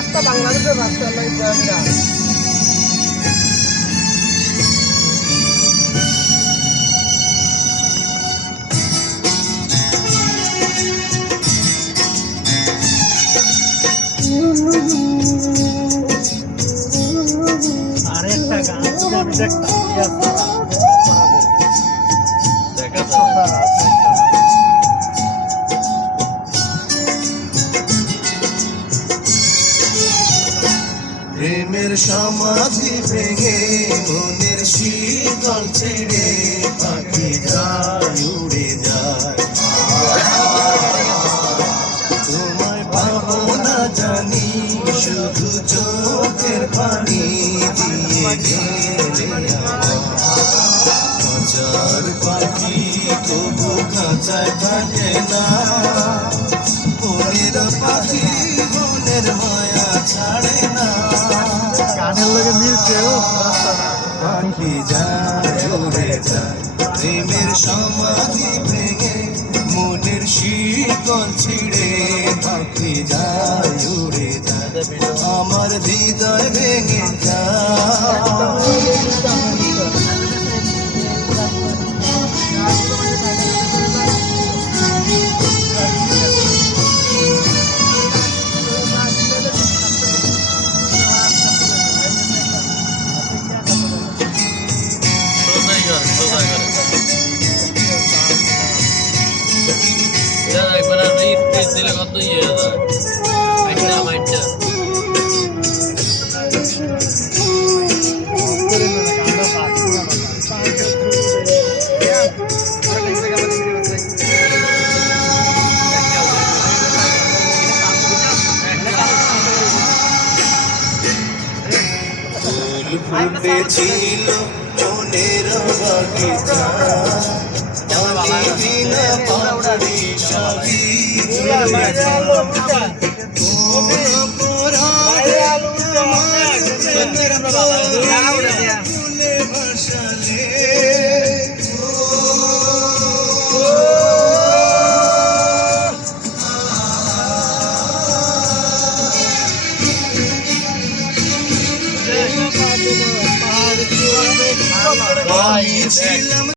রাস্তা বাংলাদেশের রাস্তা নাই আরেকটা গান আমি দেখতাম প্রেমের সমাধি ভেঙে মনের শীতল ছেড়ে পাখি যায় উড়ে যায় তোমায় পাবো না জানি শুধু চোখের পানি দিয়ে গেলে হাজার পাখি তবু খাঁচায় থাকে না মনের পাখি মনের মায়া ছাড়ে না গানের লগে মিলছে পাখি যায় উড়ে যায় প্রেমের সমাধি ভেঙে মনের শীতল ছিঁড়ে পাখি যায় উড়ে যায় আমার হৃদয় ভেঙে যায় দিলে কত ইয়ে মাইটা মাইটা ফুটেছিল মনের বাগিচা পানি বিনা পাপড়ি সবই ফুলে ভাসালে ছিলাম